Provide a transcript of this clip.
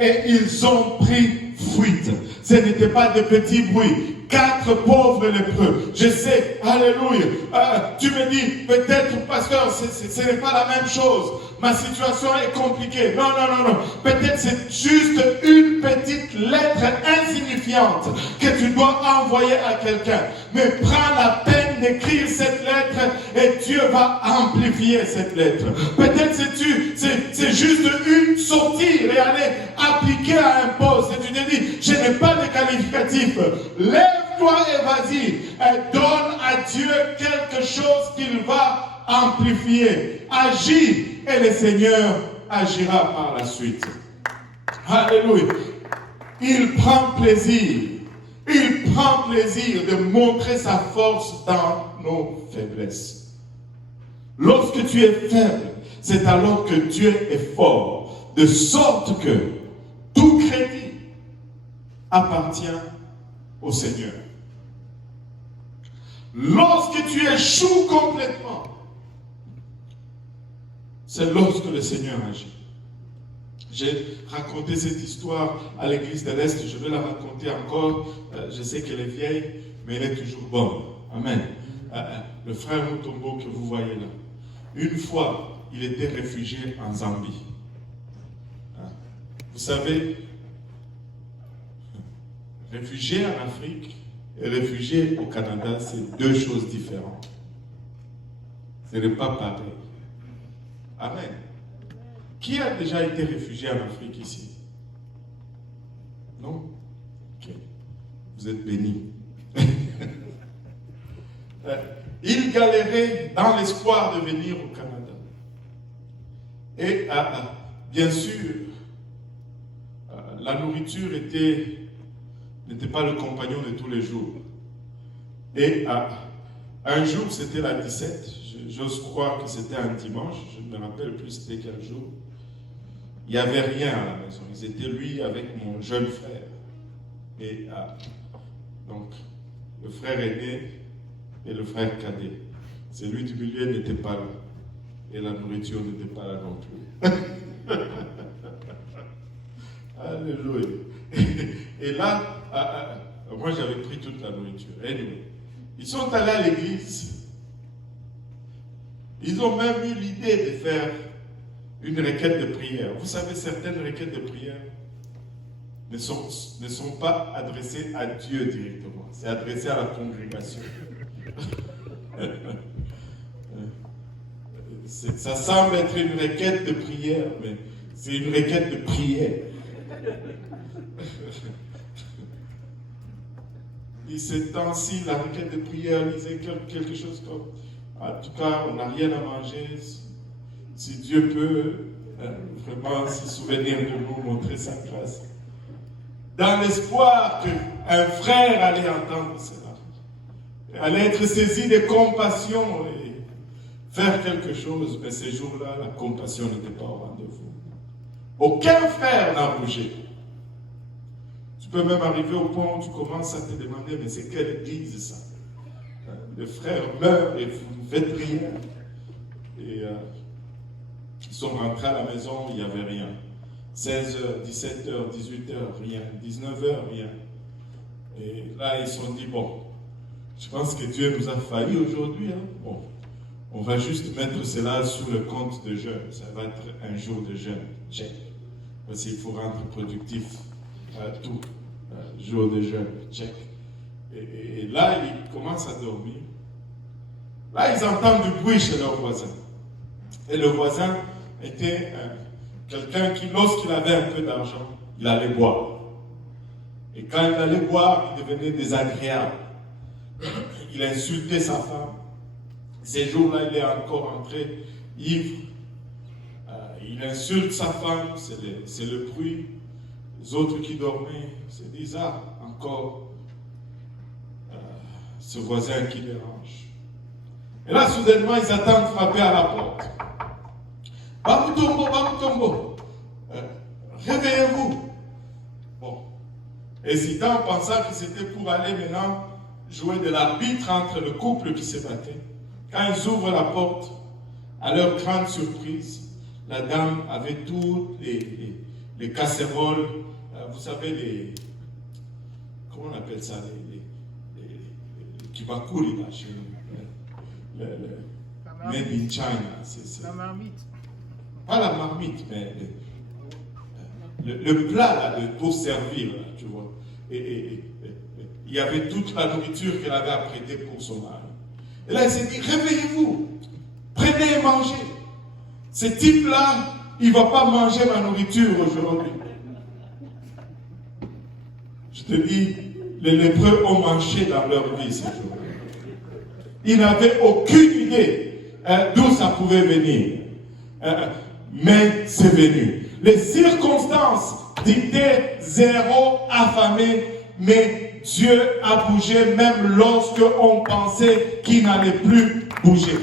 et ils ont pris fuite. Ce n'était pas de petits bruits. 4 pauvres lépreux. Je sais, alléluia. Tu me dis, peut-être, pasteur, ce n'est pas la même chose. Ma situation est compliquée. Non, non, non, non. Peut-être c'est juste une petite lettre insignifiante que tu dois envoyer à quelqu'un. Mais prends la peine d'écrire cette lettre et Dieu va amplifier cette lettre. Peut-être c'est juste une sortie et aller appliquer à un poste. Et tu te dis, je n'ai pas de qualificatif. Lève-toi et vas-y. Et donne à Dieu quelque chose qu'il va amplifier. Agis et le Seigneur agira par la suite. Alléluia. Il prend plaisir. Il prend plaisir de montrer sa force dans nos faiblesses. Lorsque tu es faible, c'est alors que Dieu est fort, de sorte que tout crédit appartient au Seigneur. Lorsque tu échoues complètement, c'est lorsque le Seigneur agit. J'ai raconté cette histoire à l'église de l'Est, je vais la raconter encore. Je sais qu'elle est vieille, mais elle est toujours bonne. Amen. Le frère Mutombo que vous voyez là, une fois, il était réfugié en Zambie. Vous savez, réfugié en Afrique et réfugié au Canada, c'est 2 choses différentes. Ce n'est pas pareil. Amen. Qui a déjà été réfugié en Afrique ici? Non? Ok. Vous êtes bénis. Il galérait dans l'espoir de venir au Canada. Et bien sûr, la nourriture n'était pas le compagnon de tous les jours. Et un jour, c'était la 17, j'ose croire que c'était un dimanche, je ne me rappelle plus c'était quel jour. Il n'y avait rien à la maison, ils étaient lui avec mon jeune frère. Et donc, le frère aîné et le frère cadet. Celui du milieu n'était pas là. Et la nourriture n'était pas là non plus. Alléluia. Et là, moi j'avais pris toute la nourriture. Anyway, ils sont allés à l'église. Ils ont même eu l'idée de faire une requête de prière. Vous savez, certaines requêtes de prière ne sont pas adressées à Dieu directement. C'est adressé à la congrégation. Ça semble être une requête de prière, mais c'est une requête de prière. Et ces temps-ci, la requête de prière disait quelque chose comme, en tout cas, on n'a rien à manger. Si Dieu peut vraiment se souvenir de nous, montrer sa grâce. Dans l'espoir qu'un frère allait entendre cela, allait être saisi de compassion et faire quelque chose, mais ces jours-là, la compassion n'était pas au rendez-vous. Aucun frère n'a bougé. Tu peux même arriver au point où tu commences à te demander, mais c'est quelle église ça? Le frère meurt et vous ne faites rien. Et ils sont rentrés à la maison, il n'y avait rien. 16h, 17h, 18h, rien. 19h, rien. Et là, ils se sont dit, bon, je pense que Dieu nous a failli aujourd'hui. Hein? Bon, on va juste mettre cela sur le compte de jeûne. Ça va être un jour de jeûne. Check. Parce qu'il faut rendre productif tout. Jour de jeûne. Check. Et là, ils commencent à dormir. Là, ils entendent du bruit chez leur voisin. Et le voisin était quelqu'un qui, lorsqu'il avait un peu d'argent, il allait boire. Et quand il allait boire, il devenait désagréable. Il insultait sa femme. Ces jours-là, il est encore entré ivre. Il insulte sa femme, c'est le bruit. Les autres qui dormaient se disent, ah, encore ce voisin qui dérange. Et là, soudainement, ils attendent frapper à la porte. Bamutombo, réveillez-vous. Bon, hésitant, pensant que c'était pour aller maintenant jouer de l'arbitre entre le couple qui se battait. Quand ils ouvrent la porte, à leur grande surprise, la dame avait toutes les les casseroles, vous savez, comment on appelle ça, les kibakuri là chez nous. Made in China. La marmite. Pas la marmite, mais le plat là, pour servir, là, tu vois. Et il y avait toute la nourriture qu'elle avait apprêtée pour son mari. Et là, il s'est dit, réveillez-vous, prenez et mangez. Ce type-là, il ne va pas manger ma nourriture aujourd'hui. Je te dis, les lépreux ont mangé dans leur vie ce jour. Ils n'avaient aucune idée d'où ça pouvait venir. Mais c'est venu. Les circonstances dictaient zéro affamé, mais Dieu a bougé même lorsque on pensait qu'il n'allait plus bouger.